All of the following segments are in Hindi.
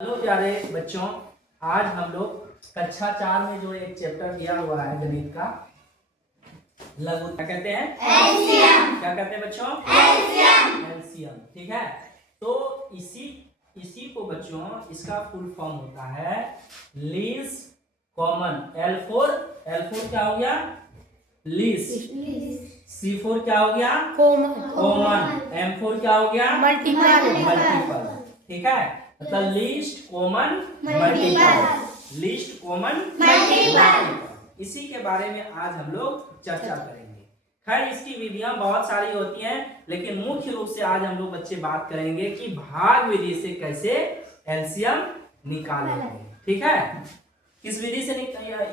हेलो प्यारे बच्चों, आज हम लोग कक्षा 4 में जो एक चैप्टर दिया हुआ है गणित का लघु, क्या कहते हैं? एलसीएम। क्या कहते हैं बच्चों? एलसीएम। एलसीएम, ठीक है। तो इसी को बच्चों, इसका फुल फॉर्म होता है लीस्ट कॉमन। L4 क्या हो गया? लीस्ट। C4 क्या हो गया? कॉमन। M4 क्या हो गया? मल्टीपल। ठीक है, मतलब least common multiple. Least common multiple, इसी के बारे में आज हम लोग चर्चा करेंगे। खैर, इसकी विधियां बहुत सारी होती हैं, लेकिन मुख्य रूप से आज हम लोग बच्चे बात करेंगे कि भाग विधि से कैसे एलसीएम निकालेंगे। ठीक है, किस विधि से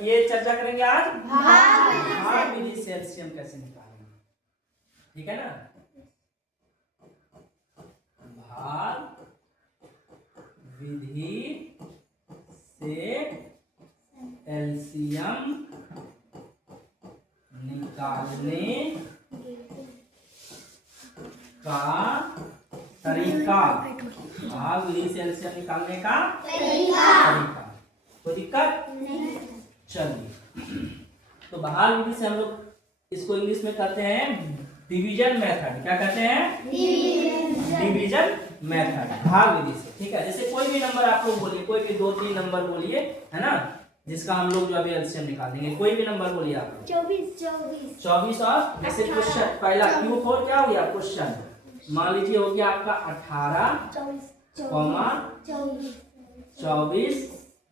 ये चर्चा करेंगे आज? भाग विधि से एलसीएम कैसे निकालेंगे। ठीक है ना, भाग विधि से एलसीएम निकालने का तरीका। भाग विधि से एलसीएम निकालने का तरीका। कोई दिक्कत नहीं? चलिए, तो भाग विधि से हम लोग इसको इंग्लिश में कहते हैं डिवीजन मेथड। क्या कहते हैं? डिवीजन मेथड, भाग विधि से। ठीक है, जैसे कोई भी नंबर आप लोग बोलिए, कोई भी 2-3 नंबर बोलिए, है ना, जिसका हम लोग जो अभी एलसीएम निकालेंगे। कोई भी नंबर बोलिए आप। 24 और जैसे क्वेश्चन पहला Q4 क्या हो गया? क्वेश्चन मान लीजिए हो गया आपका 18, 24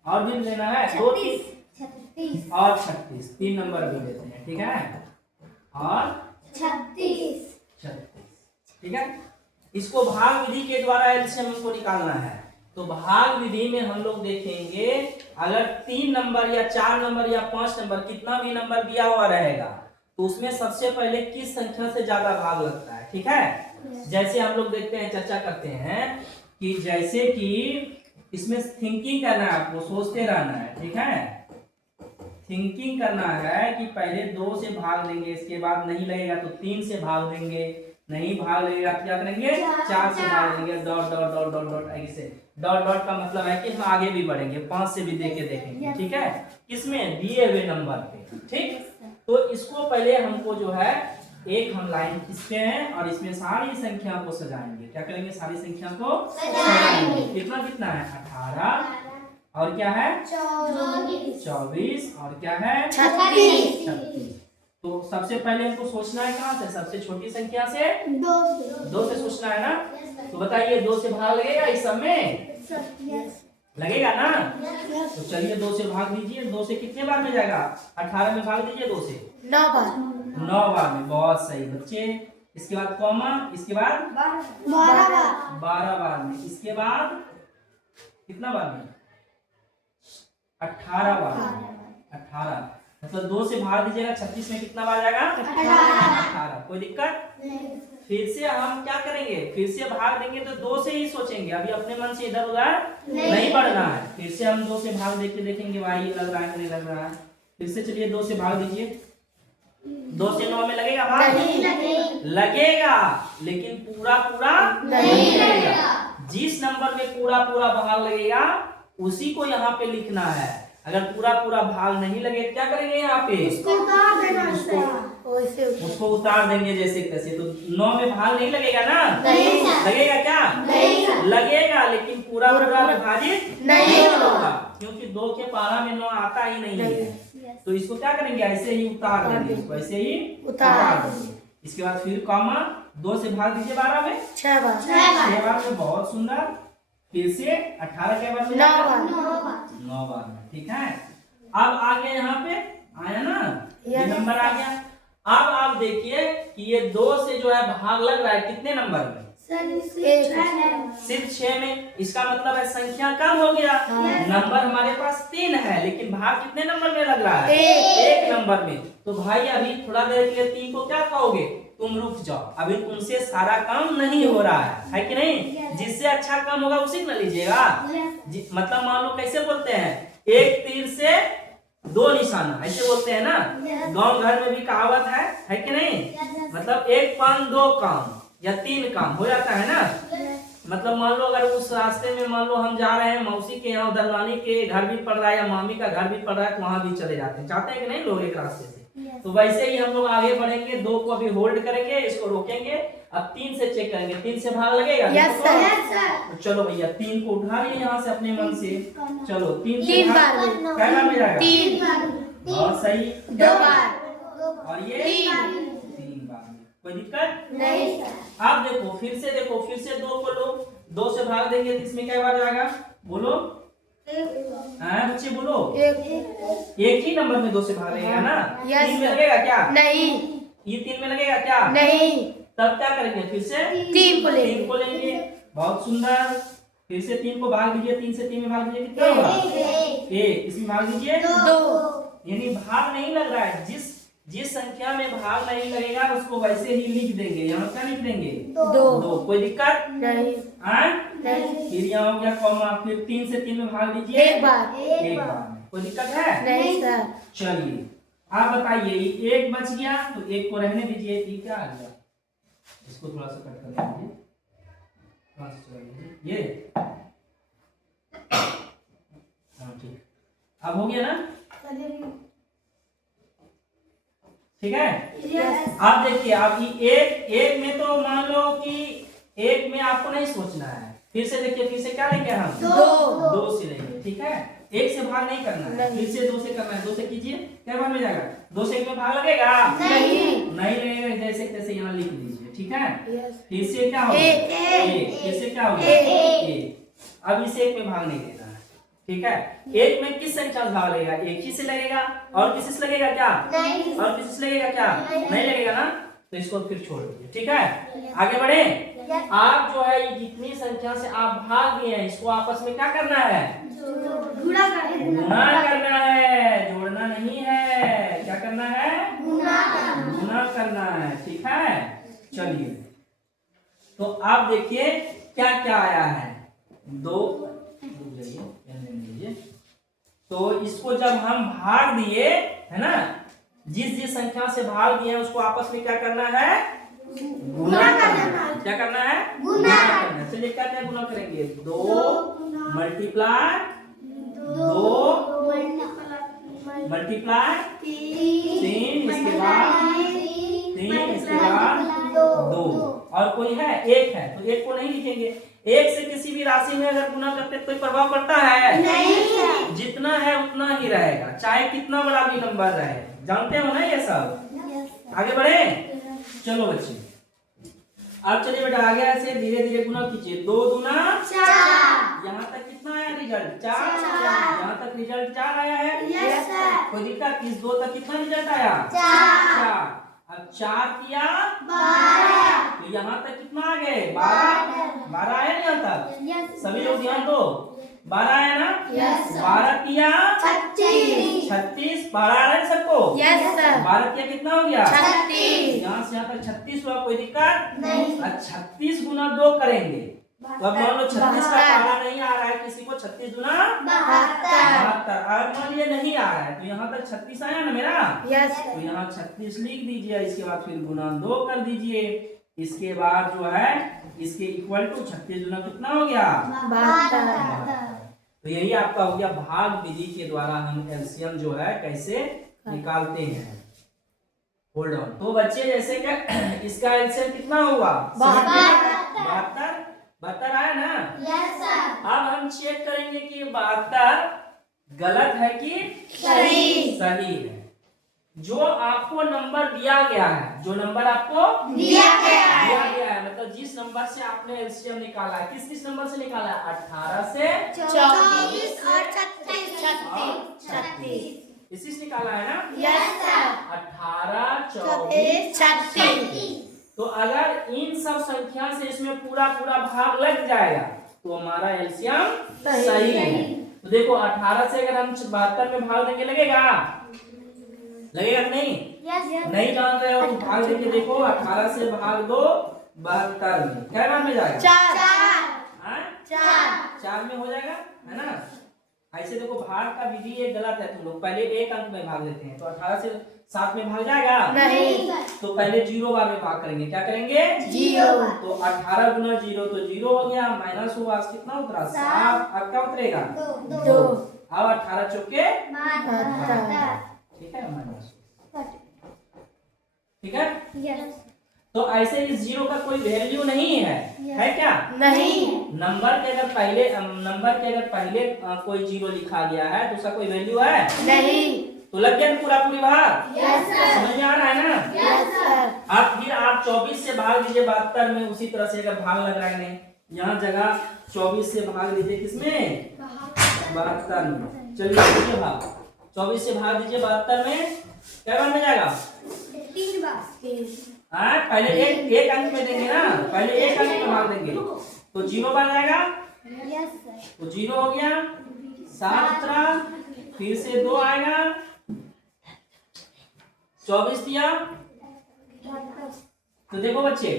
और भी लेना है 36 और 36, 3 नंबर भी लेते हैं। ठीक है, और 36। ठीक है, इसको भाग विधि के द्वारा एलसीएम को निकालना है। तो भाग विधि में हम लोग देखेंगे, अगर 3 नंबर या 4 नंबर या 5 नंबर, कितना भी नंबर दिया हुआ रहेगा, तो उसमें सबसे पहले किस संख्या से ज्यादा भाग लगता है। ठीक है, जैसे हम लोग देखते हैं, चर्चा करते हैं कि जैसे कि इसमें थिंकिंग करना है, आपको सोचते रहना है। ठीक है, थिंकिंग करना है कि पहले 2 से भाग देंगे, इसके बाद नहीं लगेगा तो 3 से भाग देंगे, नहीं भाग लगेगा तो क्या करेंगे? 4 से भाग देंगे। Dot dot dot dot dot ऐसे। डॉट डॉट का मतलब है कि हम आगे भी बढ़ेंगे, 5 से भी देके देखेंगे। ठीक है, किसमें? दिए हुए नंबर पे। ठीक, तो इसको पहले हमको जो है एक हम लाइन खींचते हैं और इसमें सारी संख्या को सजाएंगे। क्या करेंगे? सारी संख्या को सजाएंगे। कितना कितना है? 18 और क्या है? 24 और क्या है? 36। तो सबसे पहले हमको सोचना है कहाँ से? सबसे छोटी संख्या से, 2 से सोचना है ना। तो बताइए, 2 से भाग लगेगा इस सब में? लगेगा ना। तो चलिए 2 से भाग दीजिए। 2 से कितने बार में जाएगा? 18 में भाग दीजिए 2 से। 9 बार में। बहुत सही बच्चे। इसके बाद कॉमा, इसके बाद 12 बार में। इसके बाद कितना बार में? 18 बार में। 18 मतलब 2 से भाग दीजिएगा, 36 में कितना बार जाएगा? 18। कोई दिक्कत नहीं। फिर से हम क्या करेंगे? फिर से भाग देंगे तो 2 से ही सोचेंगे, अभी अपने मन से इधर उधर नहीं बढ़ना है। फिर से हम 2 से भाग देके देखेंगे, भाई लग रहा है नहीं लग रहा है। फिर से चलिए 2 से भाग दीजिए। 2 से 9 में लगेगा भाग? लगेगा, लेकिन पूरा नहीं लगेगा। जिस नंबर में पूरा भाग लगेगा उसी को यहाँ पे लिखना है। अगर पूरा भाग नहीं लगे क्या करेंगे? यहाँ पे उसको उतार देंगे जैसे कैसे। तो 9 में भाग नहीं लगेगा ना? लगेगा क्या? लगेगा, लेकिन पूरा विभाजित नहीं होगा, क्योंकि 2 के पारा में 9 आता ही नहीं है। तो इसको क्या करेंगे? ऐसे ही उतार देंगे, इसको ऐसे ही उतार देंगे। इसके बाद फिर कॉमा, 2 से भाग दीजिए 12 में, 6 बार में। बहुत सुंदर। फिर से 18 के बाद 9 बार में। ठीक है, अब आ गया, यहाँ पे आया ना, ये नंबर आ गया। अब आप देखिए कि ये 2 से जो है भाग लग रहा है कितने नंबर में? सिर्फ 6 में। इसका मतलब है संख्या कम हो गया। नंबर हमारे पास 3 है, लेकिन भाग कितने नंबर में लग रहा है? 1 नंबर में। तो भाई अभी थोड़ा देर के लिए 3 को क्या कहोगे? तुम रुक जाओ, अभी तुमसे सारा काम नहीं हो रहा है कि नहीं? जिससे अच्छा काम होगा उसी न लीजिएगा। मतलब मान लो कैसे बोलते हैं, एक तीर से 2 निशाना, ऐसे बोलते हैं ना। गांव घर में भी कहावत है कि नहीं? मतलब 1 पान 2 काम या 3 काम हो जाता है ना। मतलब मान लो अगर उस रास्ते में मान लो हम जा रहे हैं मौसी के यहाँ, उधर नानी के घर भी पड़ रहा है या मामी का घर भी पड़ रहा है, तो वहां भी चले जाते हैं, चाहते हैं कि नहीं लोग एक रास्ते से। तो वैसे ही हम लोग आगे बढ़ेंगे, 2 को अभी होल्ड करेंगे, इसको रोकेंगे, अब 3 से चेक करेंगे, 3 से भाग लगेगा। Yes sir. तो चलो भैया 3 को उठा लिए यहाँ से अपने मन से, चलो 3 से 3 भाग, बार क्या बार में जाएगा? 3 बहुत सही। 2 बार और ये 3 बार में, कोई दिक्कत नहीं सर। आप देखो फिर से 2 को लो, 2 से भाग देंगे तो इसमें क्या बार जाएगा? बोलो बच्चे बोलो। एक ही नंबर में 2 से भाग रहेगा ना? 3 में लगेगा क्या? नहीं। ये 3 में लगेगा क्या? नहीं। तब क्या करेंगे? फिर से 3 को लेंगे। 3 को लेंगे। बहुत सुंदर। फिर से 3 को भाग दीजिए, 3 से 3 में भाग दीजिए, कितना होगा? 1। इसमें भाग दीजिए 2। यानी भाग नहीं लग रहा है, जिस संख्या में भाग नहीं लगेगा उसको वैसे ही लिख देंगे। यहाँ क्या लिख देंगे? 2। कोई दिक्कत नहीं। नहीं। फिर यहाँ हो गया कॉमा, फिर 3 से 3 में भाग दीजिए एक बार में। कोई दिक्कत है? नहीं सर। चलिए आप बताइए, 1 बच गया तो 1 को रहने दीजिए। ये क्या आ गया? इसको थोड़ा सा कट कर दीजिए, थोड़ा सा चला दीजिए ये। हाँ ठीक, अब हो गया ना? ठीक है। आप देखिए, आप एक में तो मान लो कि 1 में आपको नहीं सोचना है। फिर से देखिए, फिर से क्या लेंगे हम? 2 से लेंगे। ठीक है, 1 से भाग नहीं करना है, फिर से 2 से करना है। 2 से कीजिए, क्या भाग में जाएगा? 2 से 1 में भाग लगेगा? नहीं लगेगा। जैसे तैसे यहाँ लिख दीजिए। ठीक है, फिर से क्या होगा? 1। फिर से क्या होगा? 1। अब इसे 1 में भाग नहीं देना है। ठीक है, 1 में किस संख्या से भाग लगेगा? 1 ही से लगेगा। और किसी से लगेगा क्या? नहीं। और किसी से लगेगा क्या? नहीं लगेगा ना, तो इसको फिर छोड़ दीजिए। ठीक है, आगे बढ़े। आप जो है ये जितनी संख्या से आप भाग दिए हैं, इसको आपस में क्या करना है? गुणा करना है, जोड़ना नहीं है। क्या करना है? गुणा करना है। ठीक है, चलिए तो आप देखिए क्या क्या आया है। 2 तो इसको जब हम भाग दिए है ना, जिस संख्या से भाग दिए उसको आपस में क्या करना है? गुणा करना। क्या करना है? गुणा करना। चलिए क्या क्या गुणा करेंगे? 2 मल्टीप्लाई 3, इसके बाद 3, इसके बाद 2। और कोई है? 1 है, तो 1 को नहीं लिखेंगे। 1 से किसी भी राशि में अगर गुना करते कोई प्रभाव पड़ता है? नहीं। जितना है उतना ही रहेगा, चाहे कितना बड़ा भी नंबर रहे। जानते हो ना ये सब? आगे बढ़े। चलो बच्चे, अब चलिए बेटा आगे ऐसे धीरे धीरे गुना कीजिए। 2 दूना 4। यहाँ तक कितना आया रिजल्ट? 4। यहाँ तक रिजल्ट 4 आया है। कोई दिक्कत? इस 2 तक कितना रिजल्ट आया? 4। अब 4 किया 12, तो यहाँ तक कितना आ गए? 12 आया ना यहाँ तक? सभी लोग ध्यान दो, 12 आया ना? 12 किया 36। 12 आ रहा है सबको? 12 किया कितना हो गया? 36। यहाँ से यहाँ तक 36 हुआ। कोई दिक्कत नहीं। 36 गुना 2 करेंगे, तो अब मान लो 36 का पारा नहीं आ रहा है किसी को, 36 गुना 72। अब मान लिया नहीं आ रहा है, तो यहाँ तक 36 आया ना मेरा? तो यहाँ 36 लिख दीजिए। इसके बाद फिर गुना 2 कर दीजिए। इसके बाद जो है इसके इक्वल टू 36 गुना कितना हो गया? 72। तो यही आपका हो गया भाग विधि के द्वारा हम एलसीएम जो है कैसे निकालते हैं। Hold on. तो बच्चे जैसे कि इसका एलसीएम कितना हुआ? 72 आया ना? अब हम चेक करेंगे कि 72 गलत है कि सही है। जो आपको नंबर दिया गया है, जो नंबर आपको दिया गया है, मतलब जिस नंबर से आपने एलसीएम निकाला है, किस नंबर से निकाला है? 18 से 24 और 36 इसी से निकाला है ना? 18, 24, 36। तो अगर इन सब संख्या से इसमें पूरा भाग लग जाएगा तो हमारा एलसीएम सही है। तो देखो 18 से अगर हम 72 में भाग देंगे लगेगा नहीं? नहीं जान रहे हो तो भाग देके देखो। 18 से भाग दो 72 में, क्या भाग में जाएगा? 4 में हो जाएगा, है ना? ऐसे देखो भाग का विधि ये गलत है, तुम लोग पहले एक अंक में भाग लेते हैं तो 18 से 7 में भाग जाएगा नहीं। तो पहले 0 बार में भाग करेंगे, क्या करेंगे 0 तो 18 गुना 0 तो 0 हो गया, माइनस हुआ कितना उतरा 7, अब क्या उतरेगा 2 अब 18 चौके 72 ठीक है माइनस, ठीक है। तो ऐसे इस 0 का कोई वैल्यू नहीं है क्या नहीं। नंबर के अगर पहले कोई 0 लिखा गया है तो उसका कोई वैल्यू है नहीं। तो लग गया पूरा पूरी भाग, यस सर। समझ में आ रहा है ना। Yes sir. अब फिर आप 24 से भाग दीजिए 72 में, उसी तरह से अगर भाग लग रहा है नहीं यहाँ जगह 24 से भाग दीजिए किसमें 72 में, चलिए दीजिए भाग 24 से भाग दीजिए 72 में, क्या बार में जाएगा 3 बार। हाँ पहले एक अंक में देंगे ना, पहले एक अंक में भाग देंगे तो 0 बार जाएगा यस सर। तो 0 हो गया 7 फिर से 2 आएगा 24 दिया। तो देखो बच्चे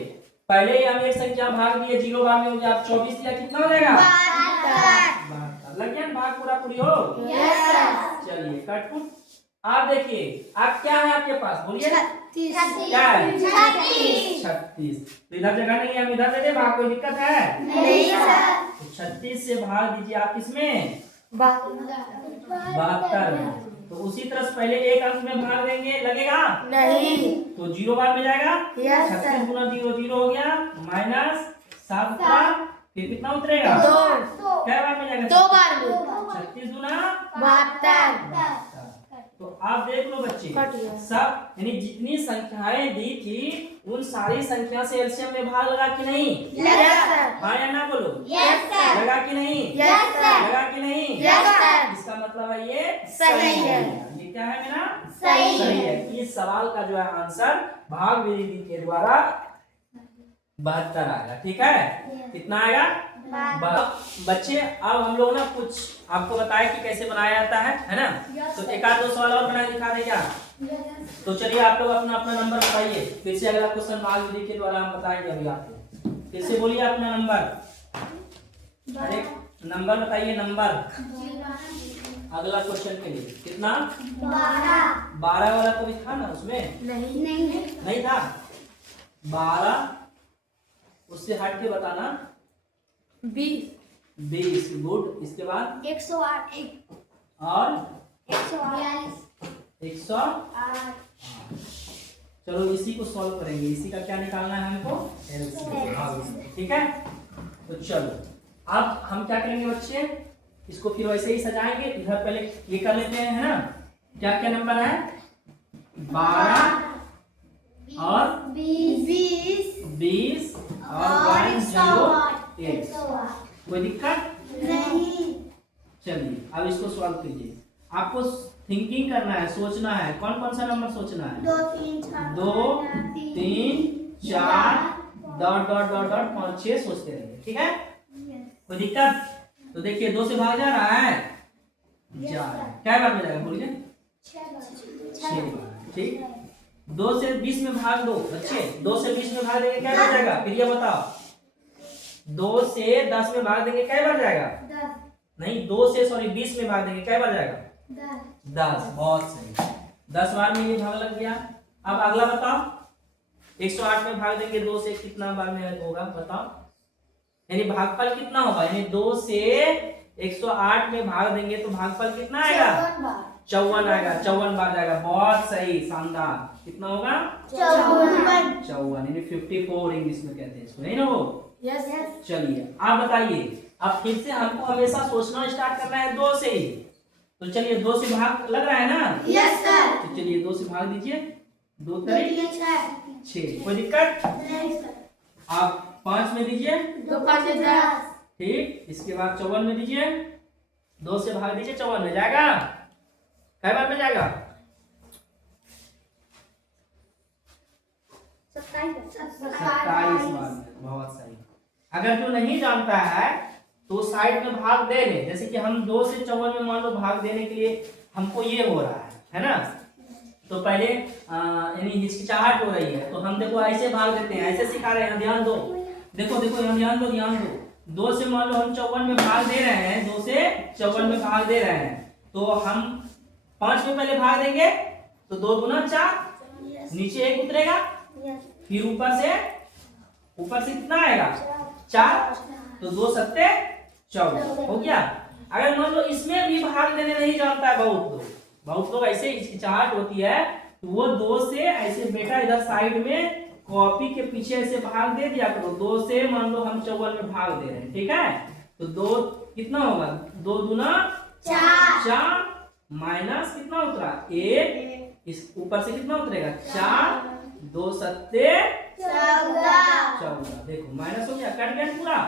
पहले ही हम एक संख्या भाग दिए 0 बार में हो गया, अब 24 दिया कितना हो जाएगा 72, लग गया भाग पूरा पूरी हो। Yes sir. चलिए कटपुट आप देखिए आप क्या है आपके पास बोलिए 36 क्या है 36 36, तो इधर जगह नहीं है हम इधर दे दे भाग, कोई दिक्कत है नहीं सर। तो 36 से भाग दीजिए आप किसमें 72 में, तो उसी तरह से पहले एक अंक में भाग देंगे लगेगा नहीं। तो 0 बार में जाएगा यस सर। 36 गुना 0 0 हो गया माइनस 7 फिर कितना उतरेगा 2 क्या बार में जाएगा 2 बार में 36 गुना 72। तो आप देख लो बच्चे कट गया। सब यानी जितनी संख्याएं दी थी उन सारी संख्या से एलसीएम में भाग लगा कि नहीं, यस सर। हाँ या ना बोलो यस सर। लगा कि नहीं, यस सर। लगा कि नहीं, यस सर। इसका मतलब है ये सही है। ये क्या है मेरा सही है। इस सवाल का जो है आंसर भाग विधि के द्वारा 72 आएगा, ठीक है कितना आएगा बच्चे। अब हम लोग ना कुछ आपको बताया कि कैसे बनाया जाता है ना, तो एक आध 2 सवाल और बना दिखा दे क्या। तो चलिए आप लोग अपना अपना नंबर बताइए, फिर से अगला क्वेश्चन भाग विधि के द्वारा हम बताएंगे अभी आपको, फिर से बोलिए अपना नंबर, अरे नंबर बताइए नंबर अगला क्वेश्चन के लिए कितना 12 वाला तो भी था ना उसमें नहीं था 12, उससे हट के बताना 20 गुड, इसके बाद 108 और 142 108। चलो इसी को सॉल्व करेंगे, इसी का क्या निकालना है हमको LCM, ठीक है। तो चलो अब हम क्या करेंगे बच्चे, इसको फिर वैसे ही सजाएंगे, इधर पहले ये कर लेते हैं है ना, क्या क्या नंबर है 12 और 20 और 108, कोई दिक्कत नहीं। चलिए अब इसको सॉल्व कीजिए, आपको थिंकिंग करना है, सोचना है कौन कौन सा नंबर सोचना है 2 3 2 3 4 डॉट डॉट डॉट डॉट 5 6 सोचते रहिए, ठीक है कोई दिक्कत। तो देखिए 2 से भाग जा रहा है क्या बार में जाएगा बोलिए 6 बार, ठीक। 2 से 20 में भाग दो बच्चे, 2 से 20 में भाग देंगे क्या बार जाएगा, फिर ये बताओ 2 से 10 में भाग देंगे क्या बार जाएगा, 10 नहीं 2 से 20 में भाग देंगे क्या बार जाएगा 10, बहुत सही 10 बार में ये भाग लग गया। अब अगला बताओ 108 में भाग देंगे 2 से कितना बार में होगा बताओ, यानी भागफल कितना होगा, यानी 2 से 108 में भाग देंगे तो भागफल कितना आएगा 54 आएगा, 54 बार जाएगा, बहुत सही शानदार, कितना होगा 54 यानी 54 इंग्लिश में कहते हैं इसको, नहीं ना वो। यस चलिए आप बताइए, अब फिर से हमको हमेशा सोचना स्टार्ट करना है 2 से ही, तो चलिए 2 से भाग लग रहा है ना, यस सर। तो चलिए 2 से भाग दीजिए, 2 3 6, कोई दिक्कत। नहीं सर। आप 5 में दीजिए 2 5 10 ठीक, इसके बाद 54 में दीजिए, 2 से भाग दीजिए 54 में जाएगा, कई बार में जाएगा 27 बार में, बहुत सही। अगर जो नहीं जानता है तो साइड में भाग दे ले, जैसे कि हम 2 से 54 में मान लो भाग देने के लिए हमको ये हो रहा है ना, तो पहले यानी हिचकिचाहट हो रही है तो हम देखो ऐसे भाग देते हैं, ऐसे सिखा रहे हैं, ध्यान दो, देखो देखो यहाँ ध्यान दो 2 से मान लो हम 54 में भाग दे रहे हैं, 2 से 54 में भाग दे रहे हैं, तो हम 5 में पहले भाग देंगे, तो 2 गुना 4, नीचे 1 उतरेगा, फिर ऊपर से कितना आएगा 4, तो 2 सत्ते 14 हो गया। अगर मान लो इसमें भी भाग देने नहीं जानता है बहुत लोग ऐसे हिचकिचाहट होती है, तो वो 2 से ऐसे बेटा इधर साइड में कॉपी के पीछे ऐसे भाग दे दिया करो। 2 से मान लो हम 54 में भाग दे रहे हैं, ठीक है, तो 2 कितना होगा, 2 दूना 4 माइनस कितना उतरा 1, इस ऊपर से कितना उतरेगा 4, 2 सत्ते 14। देखो माइनस हो गया, कट गया पूरा,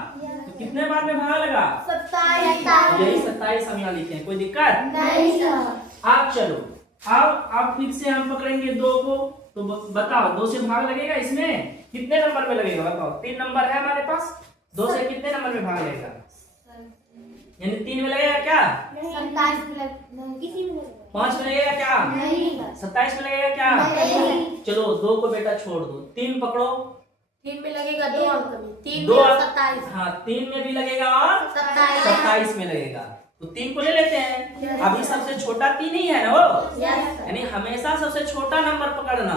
तो कितने बार में भाग लगा 27। यही 27 हम यहाँ लिखे हैं, कोई दिक्कत नहीं सर। आप चलो अब फिर से हम पकड़ेंगे 2 को, तो बताओ 2 से भाग लगेगा, इसमें कितने नंबर में लगेगा बताओ, 3 नंबर है हमारे पास, 2 से कितने नंबर में भाग लगेगा, यानी 3 में लगेगा क्या, 5 में लगेगा क्या, 27 में लगेगा क्या, चलो 2 को बेटा छोड़ दो, 3 पकड़ो, 3 में लगेगा 2 अंक में, 3 दो में 27। हाँ 3 में भी लगेगा और 27 में लगेगा, तो 3 को ले लेते हैं। अभी सबसे छोटा 3 ही है ना वो, यानी हमेशा सबसे छोटा नंबर पकड़ना,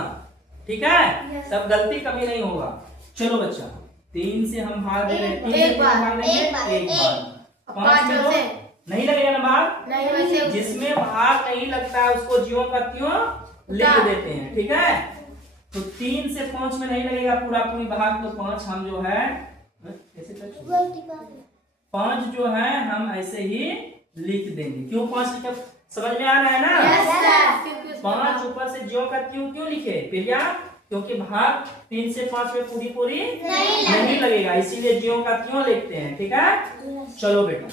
ठीक है, तब गलती कभी नहीं होगा। चलो बच्चा 3 से हम भाग दे रहे हैं, 3 से एक बार, भाग देंगे एक बार, 1 बार, 5 में तो से नहीं लगेगा ना भाग, नहीं वैसे जिसमें भाग नहीं लगता है उसको ज्यों का त्यों लिख देते हैं, ठीक है, तो 3 से 5 में नहीं लगेगा पूरा पूरी भाग, तो 5 हम जो है कैसे 5 जो है हम ऐसे ही लिख देंगे, क्यों 5 लिखे समझ में आ रहा है ना, 5 ऊपर से ज्यों का त्यों क्यों लिखे प्रिया, क्योंकि भाग 3 से 5 में पूरी नहीं लगेगा, इसीलिए ज्यों का त्यों लिखते हैं, ठीक है। चलो बेटा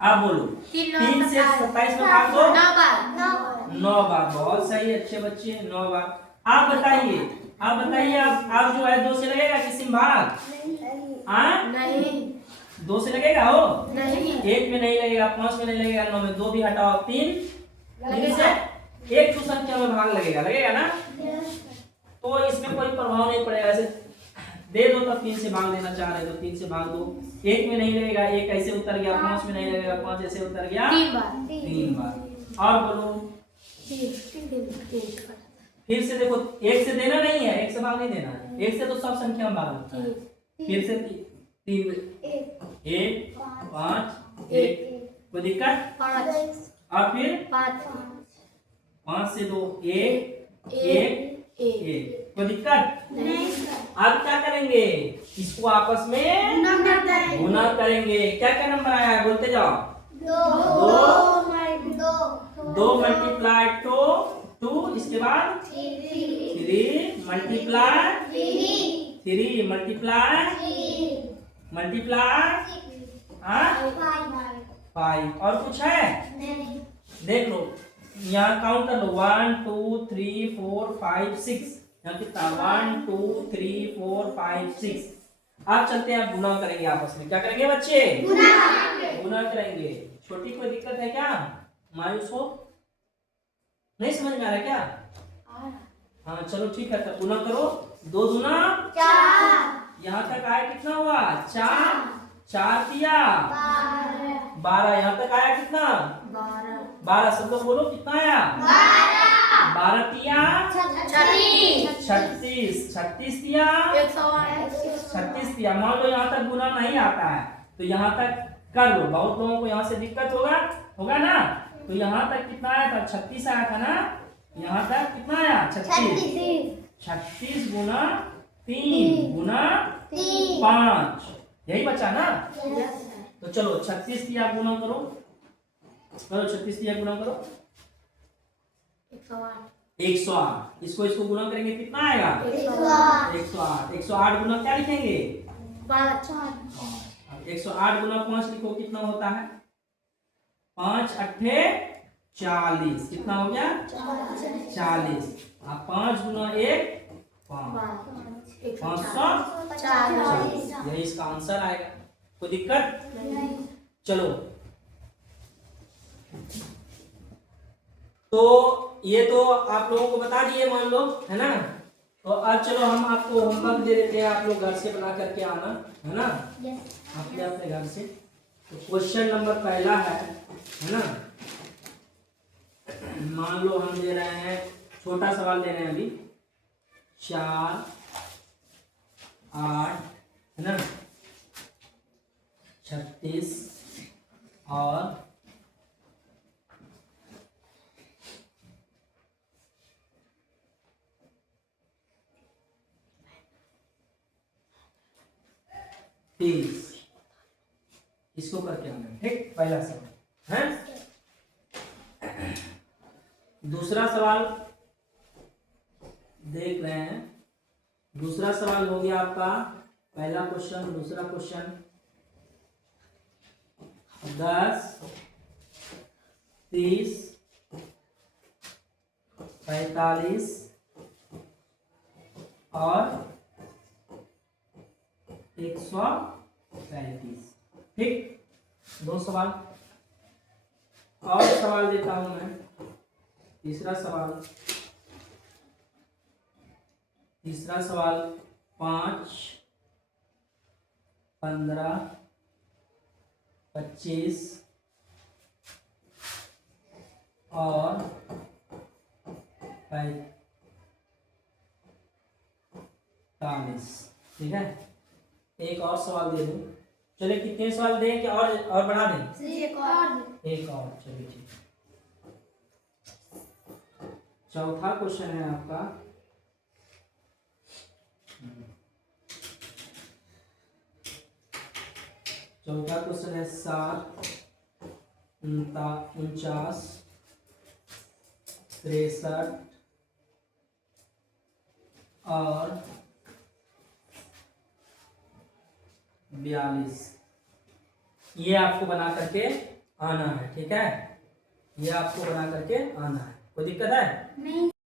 आप बोलो 3 से 27 में भाग दो 9 बार, बहुत सही, अच्छे बच्चे 9 बार। आप बताइए आप जो है 2 से लगेगा किसी में भाग, नहीं 2 से लगेगा हो, नहीं 1 में नहीं लगेगा, 5 में नहीं लगेगा, 9 में, 2 भी हटाओ 3 से 1 की संख्या में भाग लगेगा ना, तो इसमें कोई प्रभाव नहीं पड़ेगा, ऐसे दे दो तब 3 से भाग देना चाह रहे तो 3 से भाग दो, 1 में नहीं लगेगा 1 ऐसे उतर गया, 5 में नहीं लगेगा 5 ऐसे उतर गया 3 बार। और बोलो फिर से देखो 1 से देना नहीं है, 1 से भाग नहीं देना है, 1 से तो सब संख्या में भाग होता है, फिर से 3 1 5 1 कोई दिक्कत, और फिर 5 से 2 1 1 कोई दिक्कत नहीं। अब क्या करेंगे, इसको आपस में गुना करेंगे, क्या क्या नंबर आया है बोलते जाओ, 2 मल्टीप्लाई 2, इसके बाद 3 मल्टीप्लाई 5, और कुछ है देख लो, यहाँ काउंट कर लो 1 2 3 4 5 6, यहाँ कितना 1 2 3 4 5 6। अब चलते हैं, आप गुना करेंगे आपस में, क्या करेंगे बच्चे, गुना करेंगे। छोटी कोई दिक्कत है क्या, मायूस हो, नहीं समझ में आ रहा क्या, हाँ चलो ठीक है, तब गुना करो, 2 दूना 4, यहाँ तक आया कितना हुआ 4 दिया 12, यहाँ तक आया कितना 12, सब लोग बोलो कितना आया 12 दिया 36 दिया 36 दिया। मान लो यहाँ तक गुना नहीं आता है तो यहाँ तक कर लो, बहुत लोगों को यहाँ से दिक्कत होगा ना, तो यहाँ तक कितना आया था 36 आया था ना, यहाँ तक कितना आया 36 गुना 3 गुना 5, यही बचा ना, तो चलो 36 दिया गुना करो, 36 दिया गुना करो 108, इसको गुना करेंगे कितना आएगा 108, 108 गुना क्या लिखेंगे 108 गुना 5 लिखो, कितना होता है 5 अट्ठे 40, कितना हो गया 40, अब 5 गुना 1 540, यही इसका आंसर आएगा, कोई दिक्कत, चलो तो ये तो आप लोगों को बता दिए मान लो, है ना, तो अब चलो हम आपको होमवर्क दे देते हैं, आप लोग घर से बना करके आना, है ना, अपने अपने घर से। तो क्वेश्चन नंबर पहला है ना, मान लो हम दे रहे हैं, छोटा सवाल दे रहे हैं अभी, 4 8 है ना 36 और 30, इसको करके आना है, ठीक, पहला सवाल है। दूसरा सवाल देख रहे हैं, दूसरा सवाल हो गया आपका, पहला क्वेश्चन, दूसरा क्वेश्चन 10 30 45 और 135, ठीक, दो सवाल। और सवाल देता हूं मैं, तीसरा सवाल 5 15 25 और 45, ठीक है। एक और सवाल दे दूं, चलिए कितने सवाल दें कि और बढ़ा दें? एक और। एक और, चलिए ठीक। चौथा क्वेश्चन है आपका, चौथा क्वेश्चन है 7 49 63 और 42, ये आपको बना करके आना है, ठीक है, ये आपको बना करके आना है। कोई दिक्कत है? नहीं।